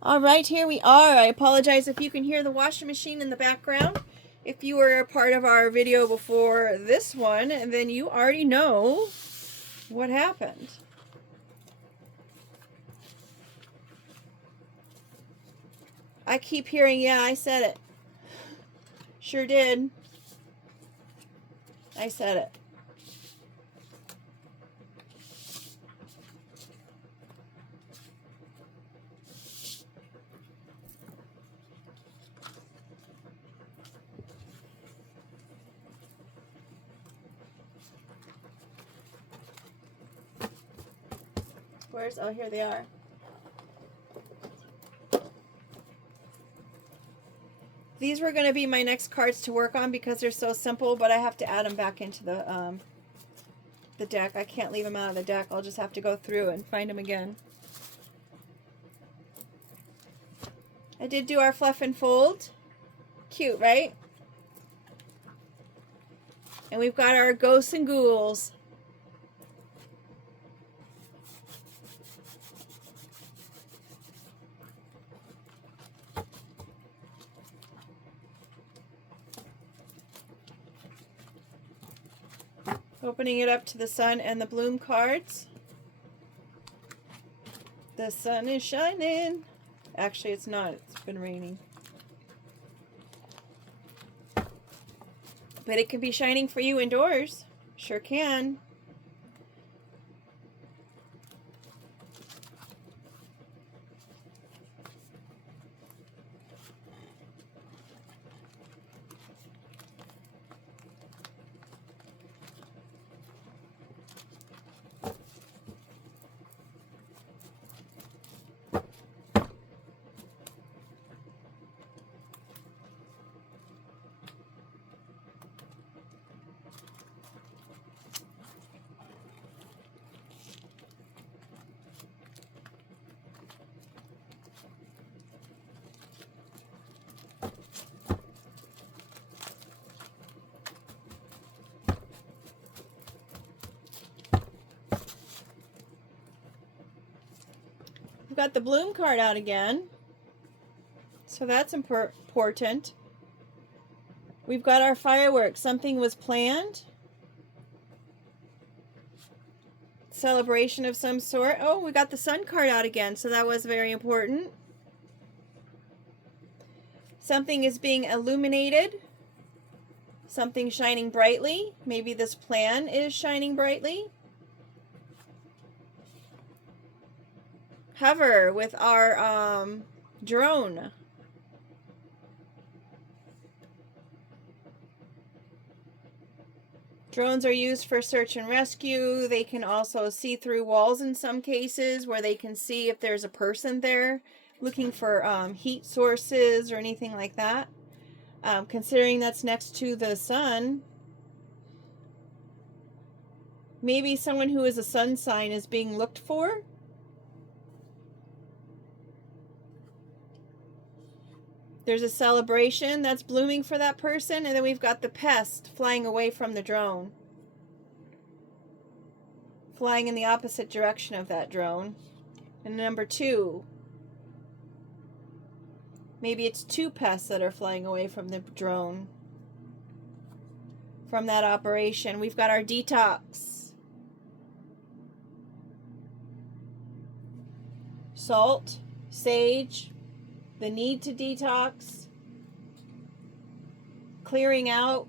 All right, here we are. I apologize if you can hear the washing machine in the background. If you were a part of our video before this one, then you already know what happened. I keep hearing, yeah, I said it. Sure did. I said it. Where's, oh, here they are. These were going to be my next cards to work on because they're so simple, but I have to add them back into the deck. I can't leave them out of the deck. I'll just have to go through and find them again. I did do our fluff and fold. Cute, right? And we've got our ghosts and ghouls. Opening it up to the sun and the bloom cards. The sun is shining. Actually, it's not. It's been raining. But it could be shining for you indoors. Sure can. We've got the bloom card out again. So that's important. We've got our fireworks. Something was planned. Celebration of some sort. Oh, we got the sun card out again. So that was very important. Something is being illuminated. Something shining brightly. Maybe this plan is shining brightly. Hover with our drone. Drones are used for search and rescue. They can also see through walls in some cases where they can see if there's a person there looking for heat sources or anything like that. Considering that's next to the sun, maybe someone who is a sun sign is being looked for. There's a celebration that's blooming for that person, and then we've got the pest flying away from the drone. Flying in the opposite direction of that drone. And number 2. Maybe it's 2 pests that are flying away from the drone. From that operation. We've got our detox. Salt, sage, the need to detox. Clearing out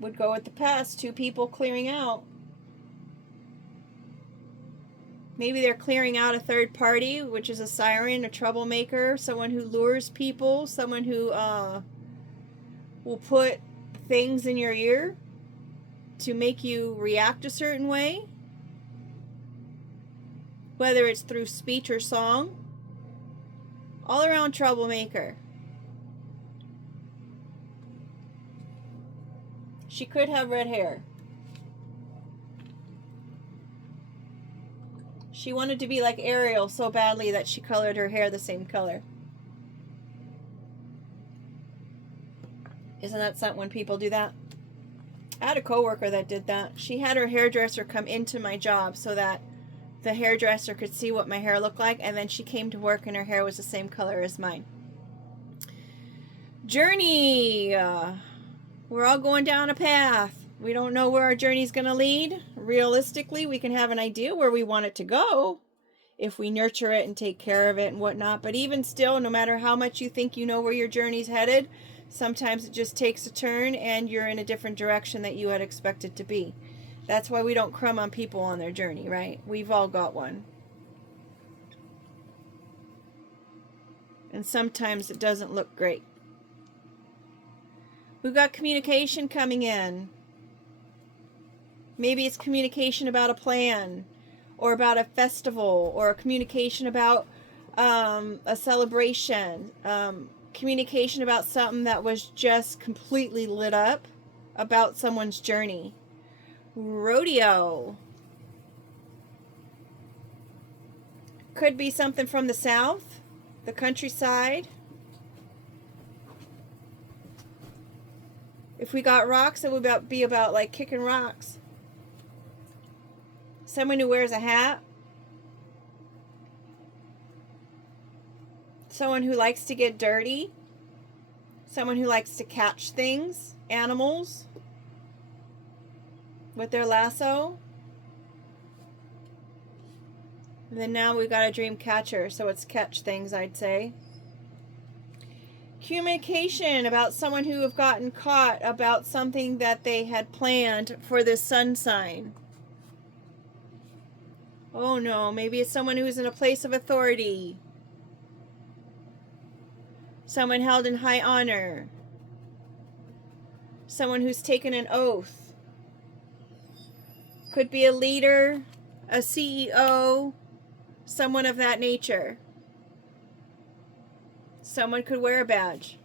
would go with the pest. 2 people clearing out. Maybe they're clearing out a third party, which is a siren, a troublemaker, someone who lures people, someone who will put things in your ear to make you react a certain way, whether it's through speech or song. All around troublemaker. She could have red hair. She wanted to be like Ariel so badly that she colored her hair the same color. Isn't that something when people do that? I had a coworker that did that. She had her hairdresser come into my job so that the hairdresser could see what my hair looked like, and then she came to work and her hair was the same color as mine. Journey. We're all going down a path. We don't know where our journey's going to lead. Realistically, we can have an idea where we want it to go if we nurture it and take care of it and whatnot. But even still, no matter how much you think you know where your journey's headed, sometimes it just takes a turn and you're in a different direction that you had expected to be. That's why we don't crumb on people on their journey, right? We've all got one. And sometimes it doesn't look great. We've got communication coming in. Maybe it's communication about a plan, or about a festival, or a communication about a celebration. Communication about something that was just completely lit up, about someone's journey. Rodeo. Could be something from the south, the countryside. If we got rocks, it would be about like kicking rocks. Someone who wears a hat. Someone who likes to get dirty. Someone who likes to catch things, animals, with their lasso. And then now we've got a dream catcher, so it's catch things, I'd say. Communication about someone who have gotten caught about something that they had planned for this sun sign. Oh no, maybe it's someone who's in a place of authority. Someone held in high honor. Someone who's taken an oath. Could be a leader, a CEO, someone of that nature. Someone could wear a badge.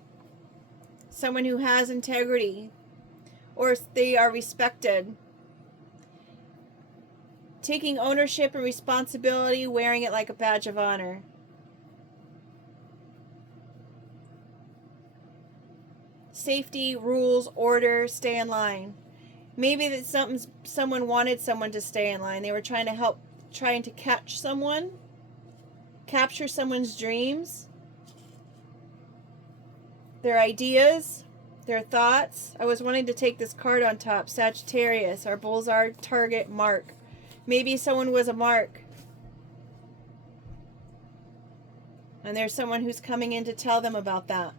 Someone who has integrity, or they are respected. Taking ownership and responsibility, wearing it like a badge of honor. Safety, rules, order, stay in line. Maybe that someone wanted someone to stay in line. They were trying to catch someone, capture someone's dreams, their ideas, their thoughts. I was wanting to take this card on top, Sagittarius, our bullseye target mark. Maybe someone was a mark. And there's someone who's coming in to tell them about that.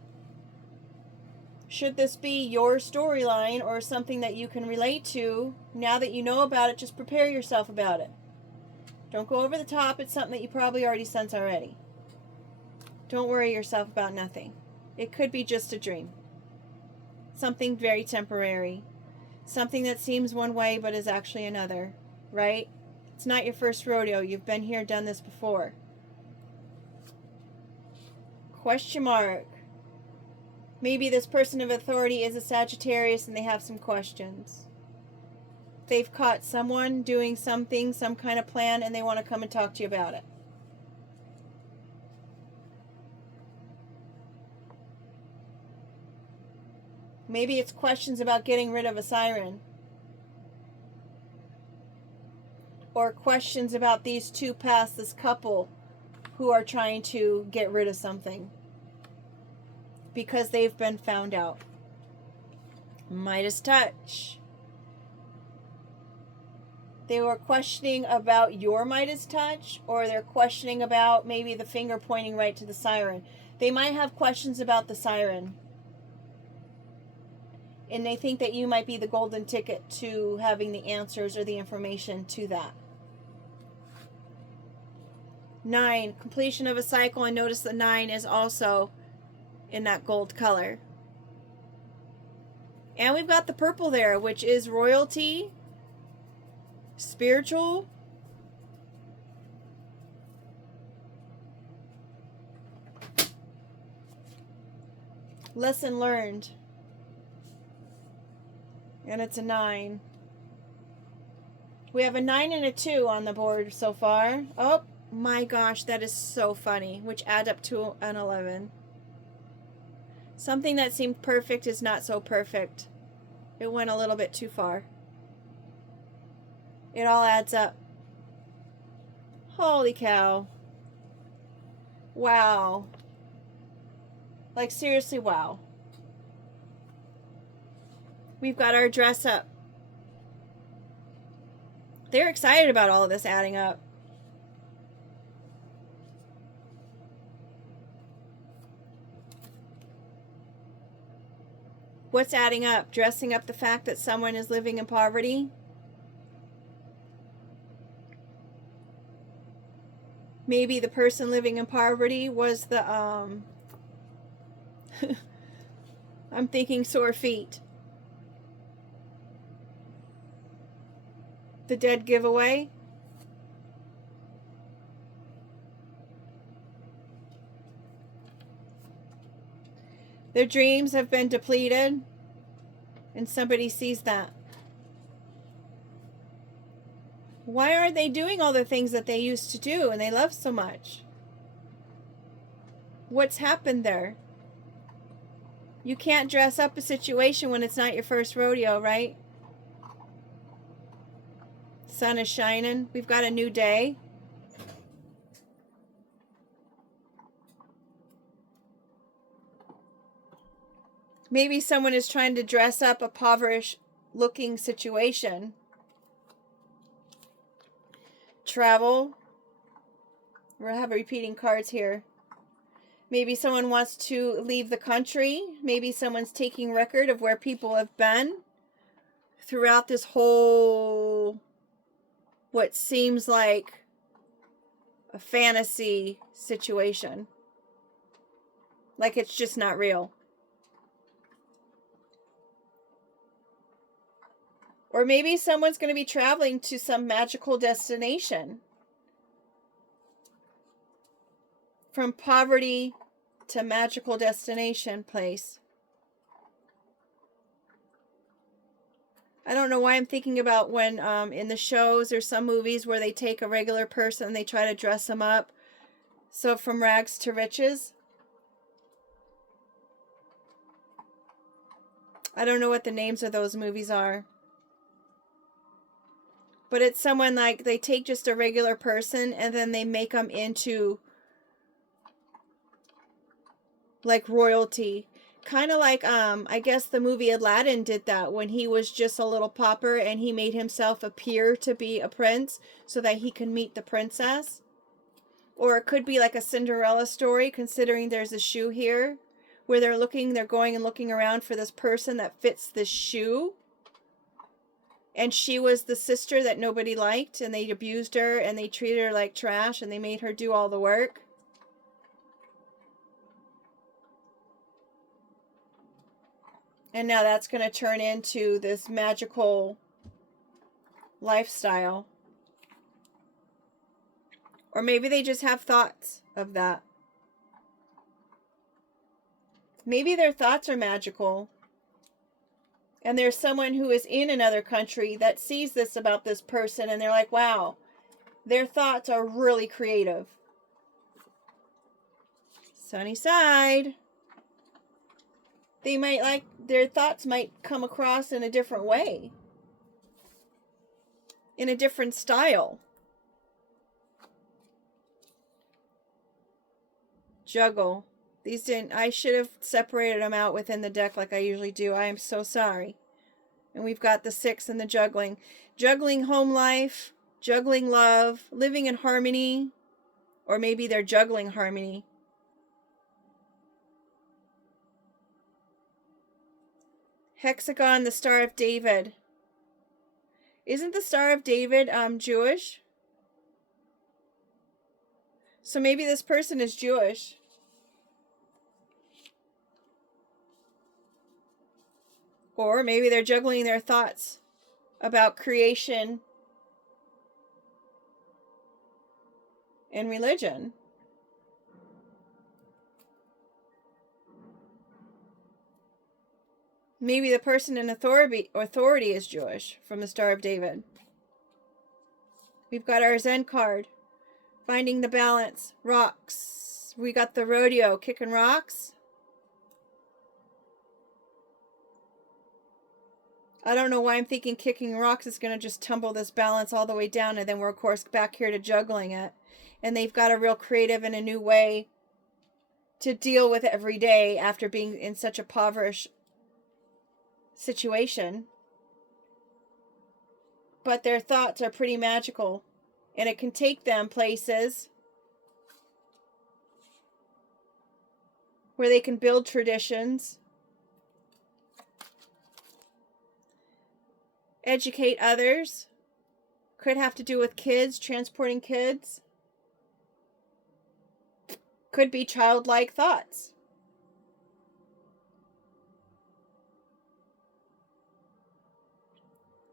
Should this be your storyline or something that you can relate to, now that you know about it, just prepare yourself about it. Don't go over the top. It's something that you probably already sense already. Don't worry yourself about nothing. It could be just a dream. Something very temporary. Something that seems one way but is actually another, right? It's not your first rodeo. You've been here, done this before. Question mark. Maybe this person of authority is a Sagittarius and they have some questions. They've caught someone doing something, some kind of plan, and they want to come and talk to you about it. Maybe it's questions about getting rid of a siren. Or questions about these two past this couple who are trying to get rid of something because they've been found out. Midas touch. They were questioning about your Midas touch, or they're questioning about maybe the finger pointing right to the siren. They might have questions about the siren. And they think that you might be the golden ticket to having the answers or the information to that. 9, completion of a cycle, and notice the 9 is also in that gold color. And we've got the purple there, which is royalty, spiritual, lesson learned. And it's a 9. We have a 9 and a 2 on the board so far. Oh my gosh, that is so funny, which add up to an 11. Something that seemed perfect is not so perfect. It went a little bit too far. It all adds up. Holy cow. Wow. Like, seriously, wow. We've got our dress up. They're excited about all of this adding up. What's adding up? Dressing up the fact that someone is living in poverty? Maybe the person living in poverty was the, I'm thinking sore feet. The dead giveaway? Their dreams have been depleted, and somebody sees that. Why aren't they doing all the things that they used to do and they love so much? What's happened there? You can't dress up a situation when it's not your first rodeo, right? Sun is shining. We've got a new day. Maybe someone is trying to dress up a impoverished looking situation. Travel. We're going to have repeating cards here. Maybe someone wants to leave the country. Maybe someone's taking record of where people have been throughout this whole, what seems like a fantasy situation. Like it's just not real. Or maybe someone's going to be traveling to some magical destination. From poverty to magical destination place. I don't know why I'm thinking about when in the shows or some movies where they take a regular person and they try to dress them up. So from rags to riches. I don't know what the names of those movies are. But it's someone like they take just a regular person and then they make them into like royalty. Kind of like, I guess the movie Aladdin did that when he was just a little pauper and he made himself appear to be a prince so that he can meet the princess. Or it could be like a Cinderella story, considering there's a shoe here where they're going and looking around for this person that fits this shoe. And she was the sister that nobody liked, and they abused her, and they treated her like trash, and they made her do all the work. And now that's going to turn into this magical lifestyle. Or maybe they just have thoughts of that. Maybe their thoughts are magical. And there's someone who is in another country that sees this about this person and they're like, wow, their thoughts are really creative. Sunny side. They might like, their thoughts might come across in a different way. In a different style. Juggle. These didn't, I should have separated them out within the deck like I usually do. I am so sorry. And we've got the 6 and the juggling. Juggling home life, juggling love, living in harmony, or maybe they're juggling harmony. Hexagon, the Star of David. Isn't the Star of David Jewish? So maybe this person is Jewish. Or maybe they're juggling their thoughts about creation and religion. Maybe the person in authority is Jewish from the Star of David. We've got our Zen card. Finding the balance. Rocks. We got the rodeo. Kicking rocks. I don't know why I'm thinking kicking rocks is going to just tumble this balance all the way down. And then we're, of course, back here to juggling it. and they've got a real creative and a new way to deal with every day after being in such a impoverished situation. But their thoughts are pretty magical, and it can take them places where they can build traditions, educate others. Could have to do with kids, transporting kids. Could be childlike thoughts.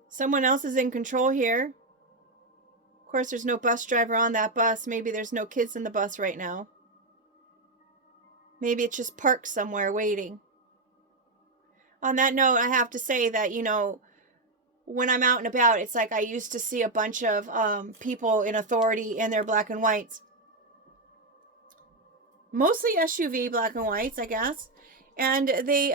Someone else is in control here. Of course, there's no bus driver on that bus. Maybe there's no kids in the bus right now. Maybe it's just parked somewhere waiting. On that note, I have to say that, when I'm out and about, it's like I used to see a bunch of people in authority in their black and whites. Mostly SUV black and whites, I guess. And they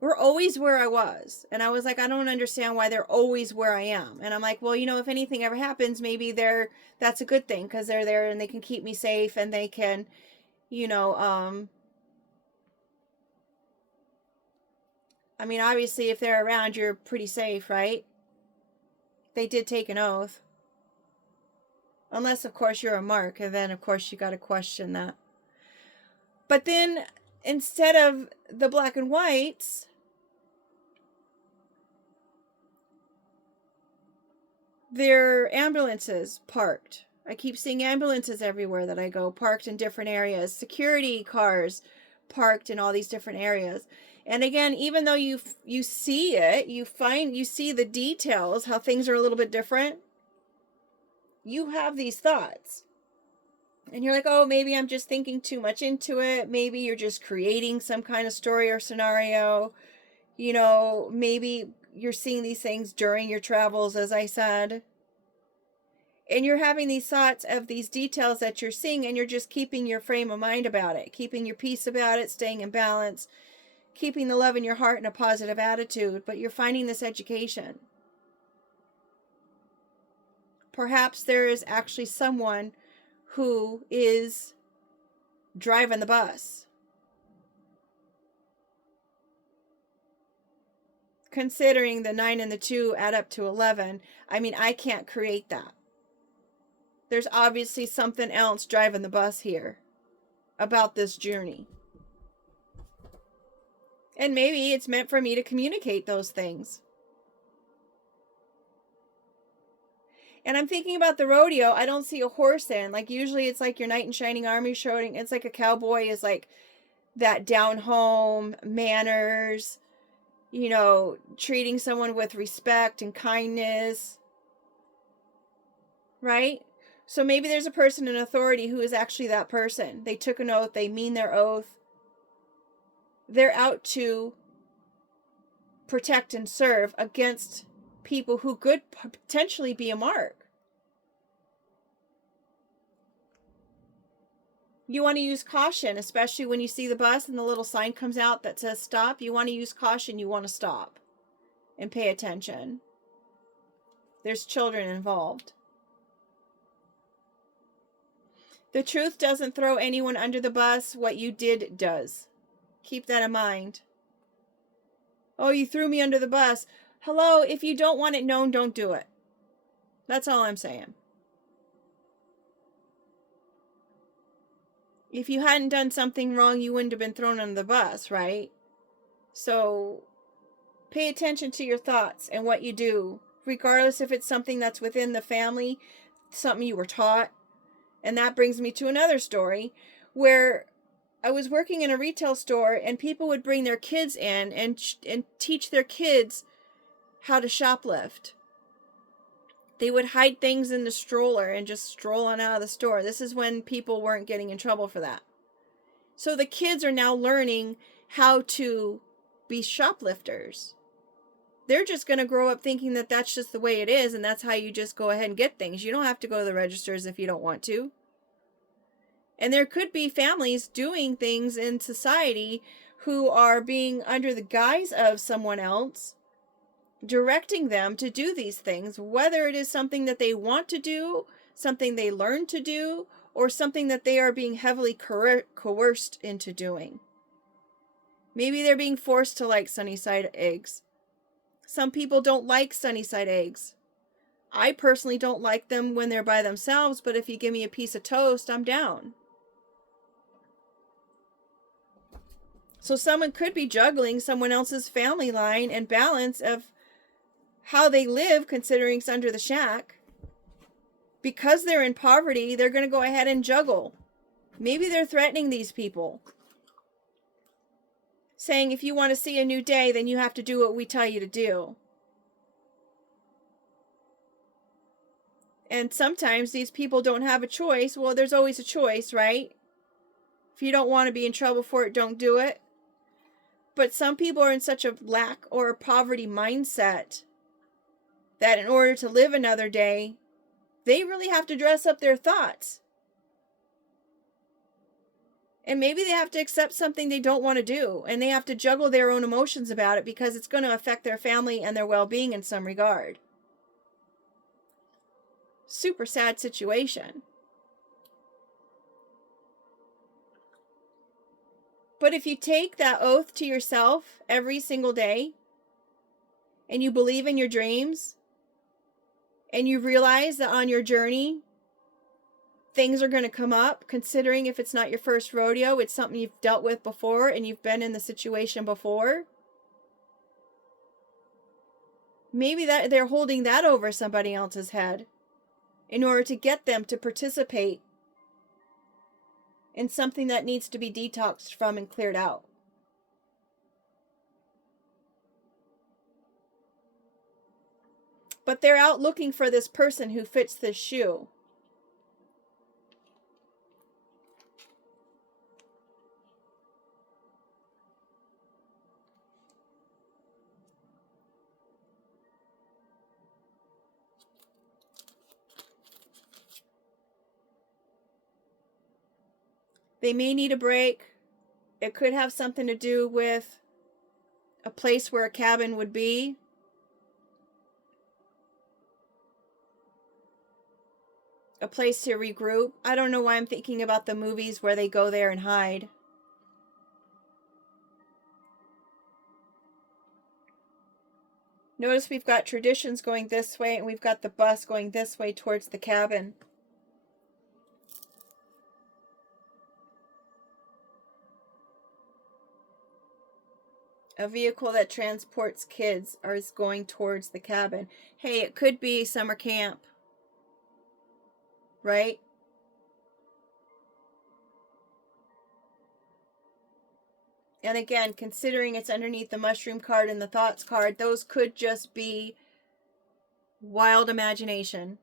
were always where I was. And I was like, I don't understand why they're always where I am. And I'm like, well, if anything ever happens, maybe that's a good thing, because they're there and they can keep me safe, and they can, obviously if they're around, you're pretty safe, right? They did take an oath. Unless, of course, you're a mark, and then, of course, you got to question that. But then, instead of the black and whites, there are ambulances parked. I keep seeing ambulances everywhere that I go, parked in different areas. Security cars parked in all these different areas. And again, even though you see it, you see the details, how things are a little bit different, you have these thoughts. And you're like, oh, maybe I'm just thinking too much into it. Maybe you're just creating some kind of story or scenario. Maybe you're seeing these things during your travels, as I said. And you're having these thoughts of these details that you're seeing, and you're just keeping your frame of mind about it, keeping your peace about it, staying in balance, keeping the love in your heart and a positive attitude. But you're finding this education. Perhaps there is actually someone who is driving the bus. Considering the 9 and the 2 add up to 11, I can't create that. There's obviously something else driving the bus here about this journey. And maybe it's meant for me to communicate those things. And I'm thinking about the rodeo. I don't see a horse in. Like, usually it's like your knight in shining armor showing. It's like a cowboy is like that down home manners, treating someone with respect and kindness. Right? So maybe there's a person in authority who is actually that person. They took an oath. They mean their oath. They're out to protect and serve against people who could potentially be a mark. You want to use caution, especially when you see the bus and the little sign comes out that says stop. You want to use caution. You want to stop and pay attention. There's children involved. The truth doesn't throw anyone under the bus. What you did does. Keep that in mind. Oh, you threw me under the bus. Hello, if you don't want it known, don't do it. That's all I'm saying. If you hadn't done something wrong, you wouldn't have been thrown under the bus, right? So pay attention to your thoughts and what you do, regardless if it's something that's within the family, something you were taught. And that brings me to another story where I was working in a retail store, and people would bring their kids in and teach their kids how to shoplift. They would hide things in the stroller and just stroll on out of the store. This is when people weren't getting in trouble for that. So the kids are now learning how to be shoplifters. They're just going to grow up thinking that that's just the way it is, and that's how you just go ahead and get things. You don't have to go to the registers if you don't want to. And there could be families doing things in society who are being under the guise of someone else, directing them to do these things, whether it is something that they want to do, something they learn to do, or something that they are being heavily coerced into doing. Maybe they're being forced to like sunny side eggs. Some people don't like sunny side eggs. I personally don't like them when they're by themselves, but if you give me a piece of toast, I'm down. So someone could be juggling someone else's family line and balance of how they live, considering it's under the shack. Because they're in poverty, they're going to go ahead and juggle. Maybe they're threatening these people, saying if you want to see a new day, then you have to do what we tell you to do. And sometimes these people don't have a choice. Well, there's always a choice, right? If you don't want to be in trouble for it, don't do it. But some people are in such a lack or a poverty mindset that in order to live another day, they really have to dress up their thoughts. And maybe they have to accept something they don't want to do, and they have to juggle their own emotions about it because it's going to affect their family and their well-being in some regard. Super sad situation. But if you take that oath to yourself every single day, and you believe in your dreams, and you realize that on your journey, things are going to come up, considering if it's not your first rodeo, it's something you've dealt with before and you've been in the situation before. Maybe that they're holding that over somebody else's head in order to get them to participate in something that needs to be detoxed from and cleared out. But they're out looking for this person who fits this shoe. They may need a break. It could have something to do with a place where a cabin would be. A place to regroup. I don't know why I'm thinking about the movies where they go there and hide. Notice we've got traditions going this way and we've got the bus going this way towards the cabin. A vehicle that transports kids is going towards the cabin. Hey, it could be summer camp. Right? And again, considering it's underneath the mushroom card and the thoughts card, those could just be wild imagination.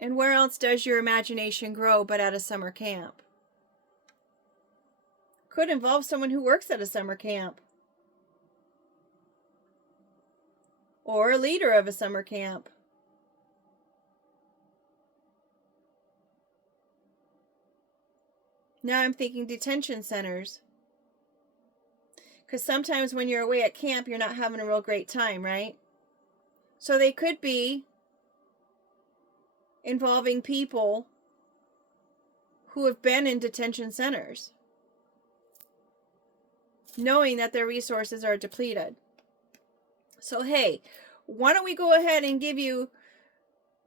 And where else does your imagination grow but at a summer camp? Could involve someone who works at a summer camp. Or a leader of a summer camp. Now I'm thinking detention centers. Because sometimes when you're away at camp, you're not having a real great time, right? So they could be involving people who have been in detention centers, knowing that their resources are depleted. So, hey, why don't we go ahead and give you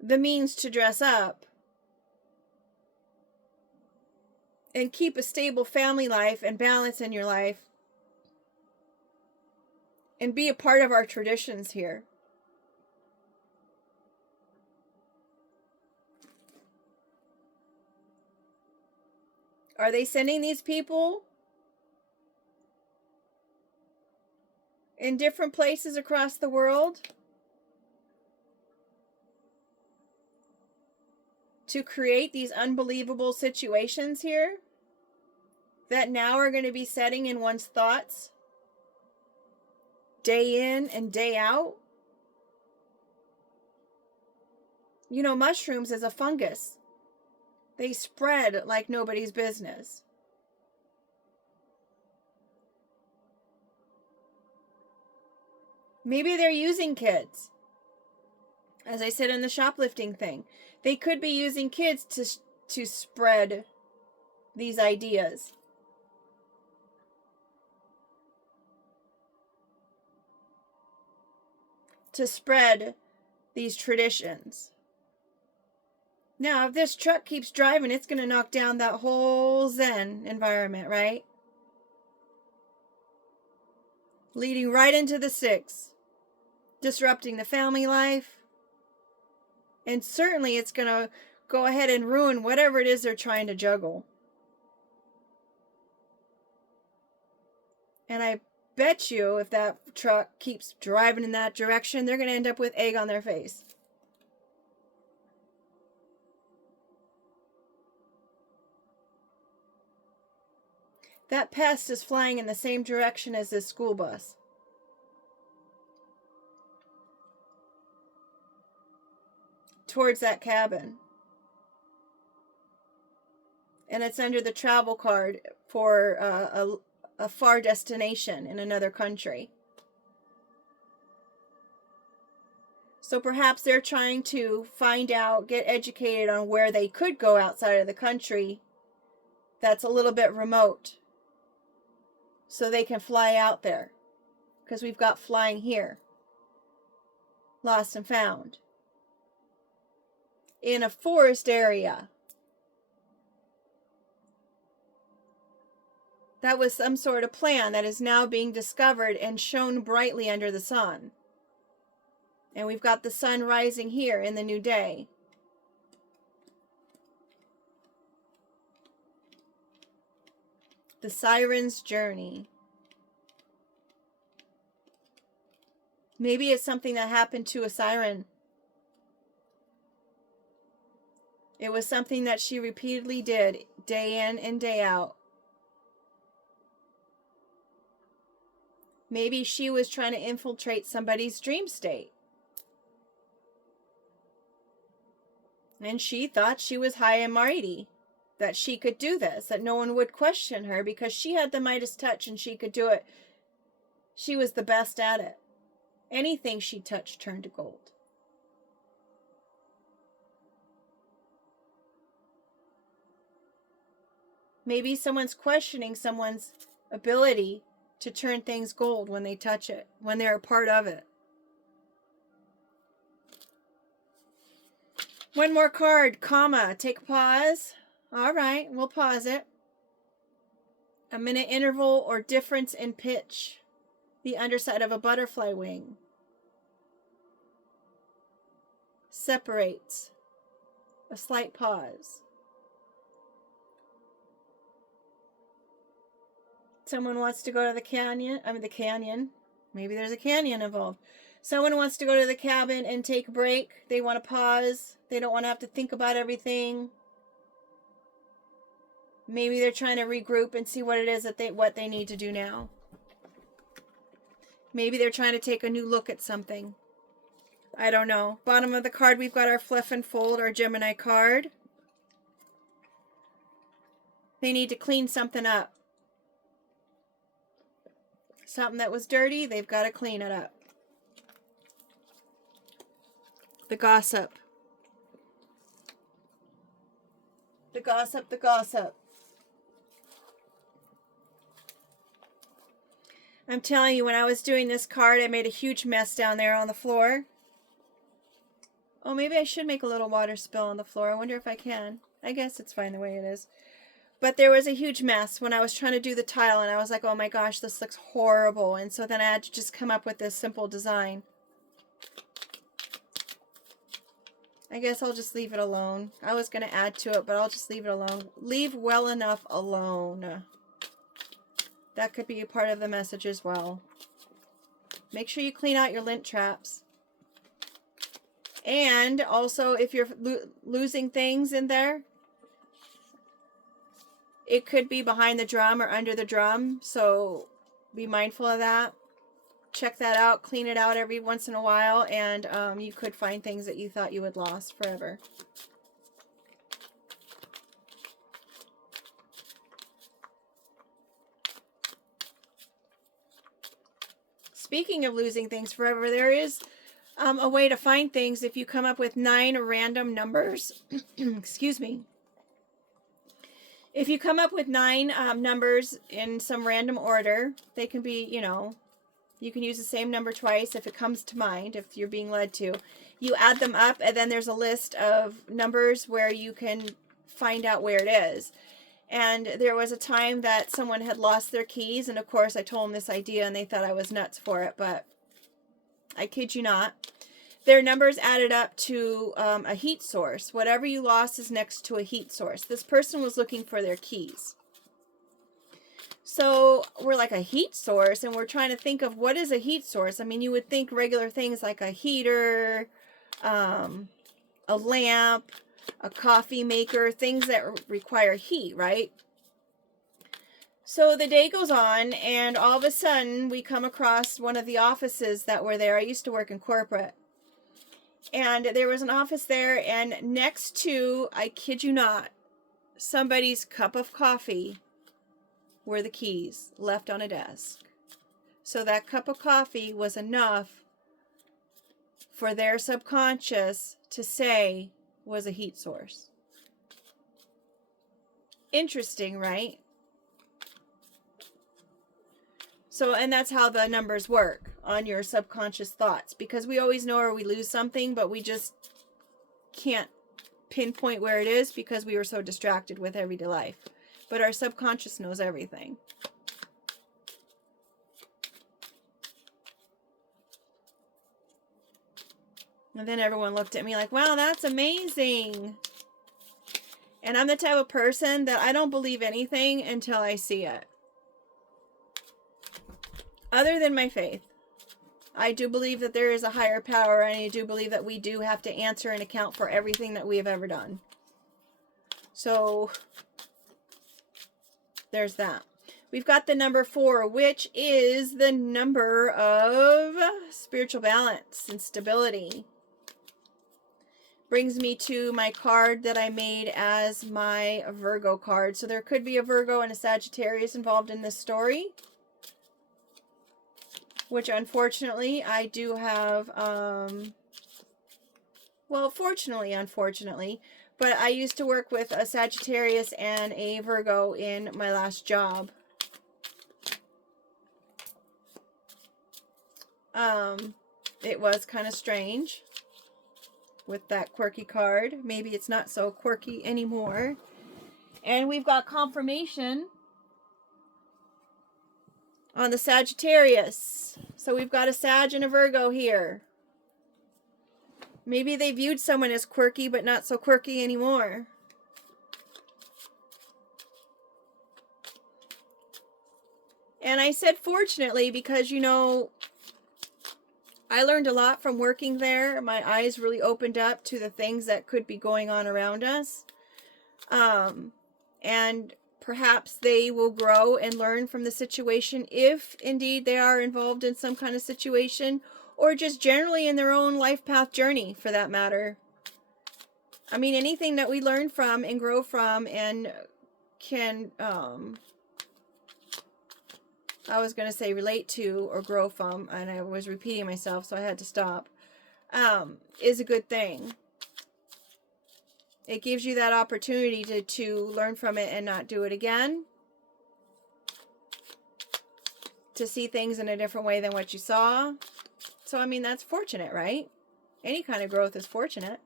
the means to dress up and keep a stable family life and balance in your life and be a part of our traditions here. Are they sending these people in different places across the world to create these unbelievable situations here that now are going to be setting in one's thoughts day in and day out? You know, mushrooms is a fungus. They spread like nobody's business. Maybe they're using kids. As I said in the shoplifting thing, they could be using kids to spread these ideas. To spread these traditions. Now, if this truck keeps driving, it's going to knock down that whole Zen environment, right? Leading right into the 6. Disrupting the family life. And certainly it's going to go ahead and ruin whatever it is they're trying to juggle. And I bet you if that truck keeps driving in that direction, they're going to end up with egg on their face. That pest is flying in the same direction as this school bus. Towards that cabin. And it's under the travel card for a far destination in another country. So perhaps they're trying to find out, get educated on where they could go outside of the country that's a little bit remote. So they can fly out there. Because we've got flying here. Lost and found. In a forest area. That was some sort of plan that is now being discovered and shone brightly under the sun. And we've got the sun rising here in the new day. The siren's journey. Maybe it's something that happened to a siren. It was something that she repeatedly did, day in and day out. Maybe she was trying to infiltrate somebody's dream state. And she thought she was high and mighty. That she could do this. That no one would question her because she had the Midas touch and she could do it. She was the best at it. Anything she touched turned to gold. Maybe someone's questioning someone's ability to turn things gold when they touch it, when they're a part of it. One more card, comma, take a pause. All right, we'll pause it. A minute interval or difference in pitch. The underside of a butterfly wing. Separates. A slight pause. Someone wants to go to the canyon. Maybe there's a canyon involved. Someone wants to go to the cabin and take a break. They want to pause. They don't want to have to think about everything. Maybe they're trying to regroup and see what it is that what they need to do now. Maybe they're trying to take a new look at something. I don't know. Bottom of the card, we've got our Fluff and Fold, our Gemini card. They need to clean something up. Something that was dirty, they've got to clean it up. The gossip. The gossip, the gossip. I'm telling you, when I was doing this card, I made a huge mess down there on the floor. Oh, maybe I should make a little water spill on the floor. I wonder if I can. I guess it's fine the way it is. But there was a huge mess when I was trying to do the tile, and I was like, oh my gosh, this looks horrible. And so then I had to just come up with this simple design. I guess I'll just leave it alone. I was going to add to it, but I'll just leave it alone. Leave well enough alone. That could be a part of the message as well. Make sure you clean out your lint traps. And also, if you're losing things in there, it could be behind the drum or under the drum. So be mindful of that. Check that out. Clean it out every once in a while. And you could find things that you thought you had lost forever. speaking of losing things forever, there is a way to find things if you come up with 9 random numbers. Excuse me. If you come up with 9 numbers in some random order, they can be, you know, you can use the same number twice if it comes to mind, if you're being led to. You add them up, and then there's a list of numbers where you can find out where it is. And there was a time that someone had lost their keys, and of course I told them this idea, and they thought I was nuts for it, but I kid you not. Their numbers added up to a heat source. Whatever you lost is next to a heat source. This person was looking for their keys. So we're like, a heat source, and we're trying to think of what is a heat source. I mean, you would think regular things like a heater, a lamp, a coffee maker, things that require heat, right? So the day goes on, and all of a sudden we come across one of the offices that were there. I used to work in corporate. And there was an office there, and next to, I kid you not, somebody's cup of coffee were the keys left on a desk. So that cup of coffee was enough for their subconscious to say was a heat source. Interesting, right? So, and that's how the numbers work on your subconscious thoughts, because we always know where we lose something, but we just can't pinpoint where it is because we were so distracted with everyday life. But our subconscious knows everything. And then everyone looked at me like, wow, that's amazing. And I'm the type of person that I don't believe anything until I see it. Other than my faith. I do believe that there is a higher power, and I do believe that we do have to answer and account for everything that we have ever done. So there's that. We've got the number 4, which is the number of spiritual balance and stability. Brings me to my card that I made as my Virgo card. So there could be a Virgo and a Sagittarius involved in this story, which unfortunately I do have, well, fortunately, unfortunately, but I used to work with a Sagittarius and a Virgo in my last job. It was kind of strange with that quirky card. Maybe it's not so quirky anymore. And we've got confirmation on the Sagittarius. So we've got a Sag and a Virgo here. Maybe they viewed someone as quirky, but not so quirky anymore. And I said fortunately because, you know, I learned a lot from working there. My eyes really opened up to the things that could be going on around us. And perhaps they will grow and learn from the situation if indeed they are involved in some kind of situation, or just generally in their own life path journey for that matter. I mean, anything that we learn from and grow from and can, I was going to say relate to or grow from, and I was repeating myself, so I had to stop, is a good thing. It gives you that opportunity to learn from it and not do it again. To see things in a different way than what you saw. So, I mean, that's fortunate, right? Any kind of growth is fortunate.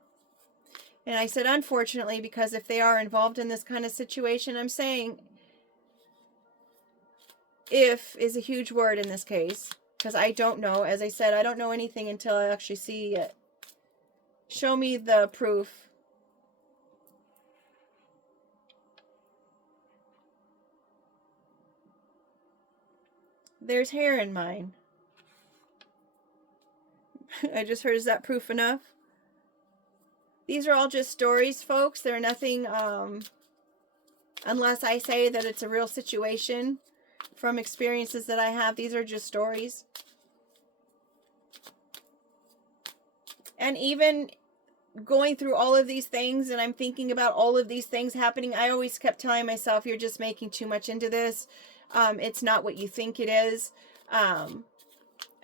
And I said unfortunately because if they are involved in this kind of situation, I'm saying if is a huge word in this case. Because I don't know. As I said, I don't know anything until I actually see it. Show me the proof. There's hair in mine. I just heard, is that proof enough? These are all just stories, folks. They're nothing, unless I say that it's a real situation from experiences that I have. These are just stories. And even going through all of these things, and I'm thinking about all of these things happening, I always kept telling myself, you're just making too much into this. It's not what you think it is.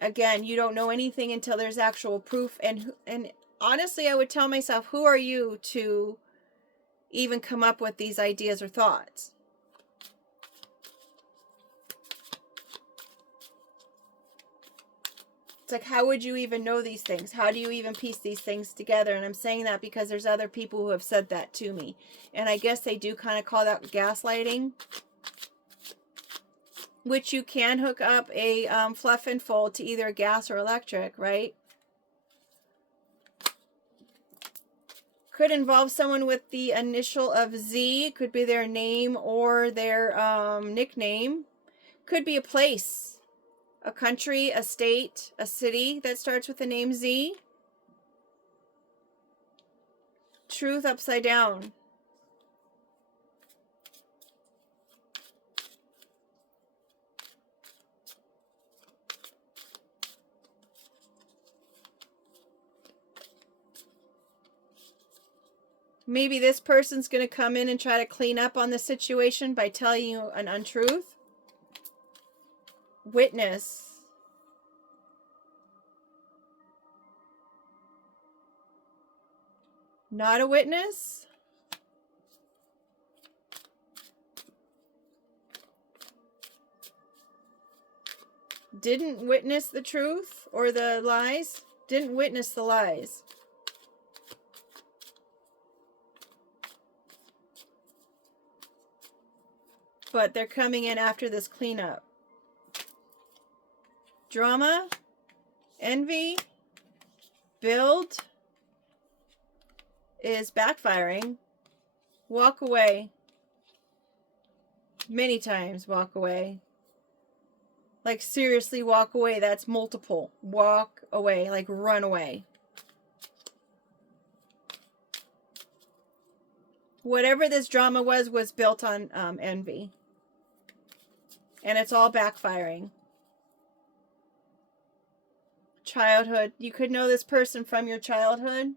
Again, you don't know anything until there's actual proof. And honestly, I would tell myself, who are you to even come up with these ideas or thoughts? It's like, how would you even know these things? How do you even piece these things together? And I'm saying that because there's other people who have said that to me. And I guess they do kind of call that gaslighting. Which you can hook up a fluff and fold to either gas or electric, right? Could involve someone with the initial of Z. Could be their name or their nickname. Could be a place. A country, a state, a city that starts with the name Z. Truth upside down. Maybe this person's going to come in and try to clean up on the situation by telling you an untruth. Witness. Not a witness. Didn't witness the truth or the lies. Didn't witness the lies. But they're coming in after this cleanup. Drama, envy, build is backfiring. Walk away. Many times walk away. Like seriously walk away. That's multiple. Walk away. Like run away. Whatever this drama was built on envy. And it's all backfiring. Childhood. You could know this person from your childhood.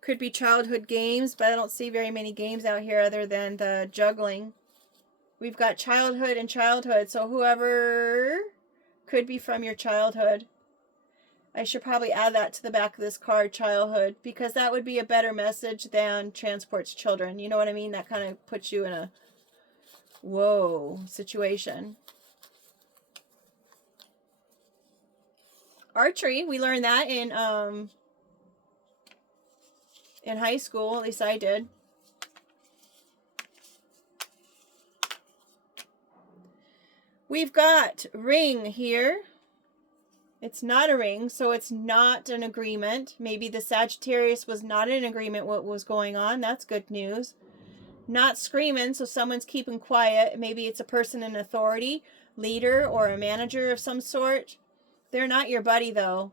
Could be childhood games, but I don't see very many games out here other than the juggling. We've got childhood and childhood, so whoever could be from your childhood. I should probably add that to the back of this card, childhood, because that would be a better message than transports children. You know what I mean? That kind of puts you in a whoa situation. Archery, we learned that in high school, at least I did. We've got ring here. It's not a ring, so it's not an agreement. Maybe the Sagittarius was not in agreement with what was going on. That's good news. Not screaming, so someone's keeping quiet. Maybe it's a person in authority, leader, or a manager of some sort. They're not your buddy, though.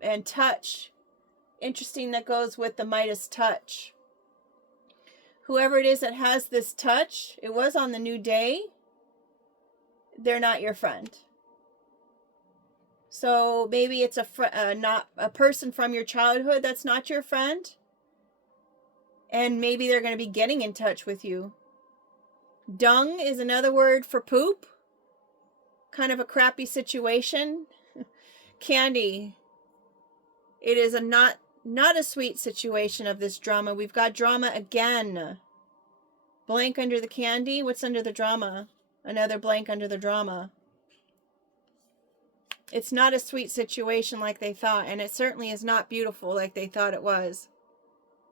And touch. Interesting, that goes with the Midas touch. Whoever it is that has this touch, it was on the new day. They're not your friend. So maybe it's not a person from your childhood that's not your friend. And maybe they're going to be getting in touch with you. Dung is another word for poop. Kind of a crappy situation. Candy. It is not a sweet situation of this drama. We've got drama again. Blank under the candy. What's under the drama? Another blank under the drama. It's not a sweet situation like they thought, and it certainly is not beautiful like they thought it was.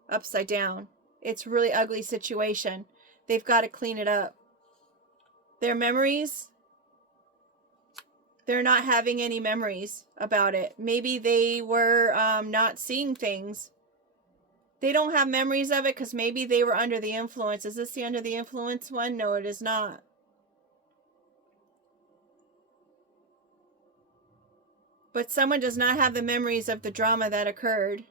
Upside down. It's a really ugly situation. They've got to clean it up. Their memories, they're not having any memories about it. Maybe they were not seeing things. They don't have memories of it because maybe they were under the influence. Is this the under the influence one? No, it is not. But someone does not have the memories of the drama that occurred.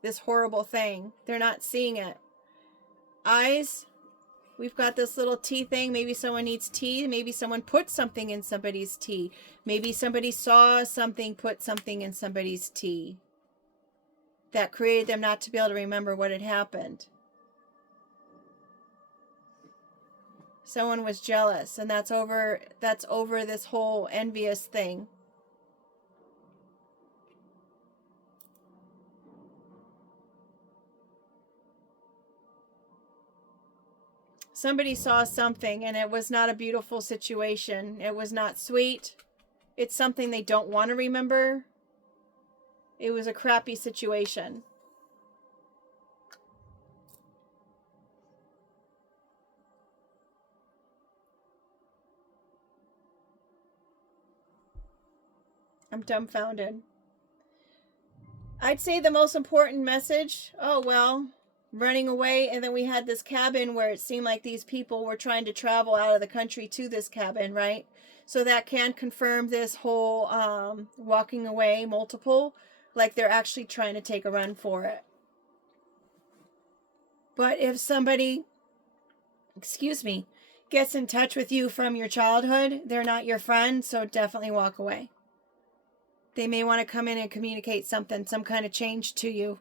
This horrible thing. They're not seeing it. Eyes. We've got this little tea thing. Maybe someone needs tea. Maybe someone put something in somebody's tea. Maybe somebody saw something, put something in somebody's tea. That created them not to be able to remember what had happened. Someone was jealous, and that's over this whole envious thing. Somebody saw something, and it was not a beautiful situation. It was not sweet. It's something they don't want to remember. It was a crappy situation. I'm dumbfounded. I'd say the most important message, oh well, running away, and then we had this cabin where it seemed like these people were trying to travel out of the country to this cabin, right? So that can confirm this whole walking away multiple, like they're actually trying to take a run for it. But if somebody, excuse me, gets in touch with you from your childhood, they're not your friend, so definitely walk away. They may want to come in and communicate something, some kind of change to you.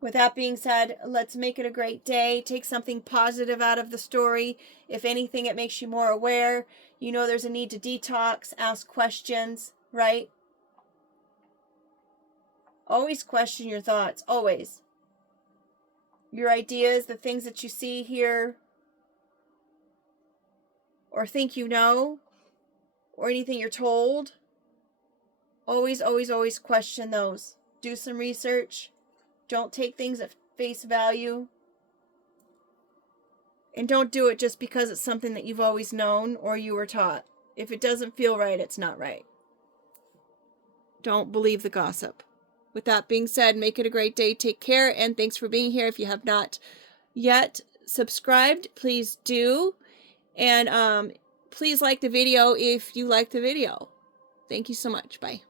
With that being said, let's make it a great day. Take something positive out of the story. If anything, it makes you more aware. You know there's a need to detox, ask questions, right? Always question your thoughts, always. Your ideas, the things that you see, hear, or think you know, or anything you're told. Always, always, always question those. Do some research. Don't take things at face value. And don't do it just because it's something that you've always known or you were taught. If it doesn't feel right, it's not right. Don't believe the gossip. With that being said, make it a great day. Take care, and thanks for being here. If you have not yet subscribed, please do. And please like the video if you like the video. Thank you so much. Bye.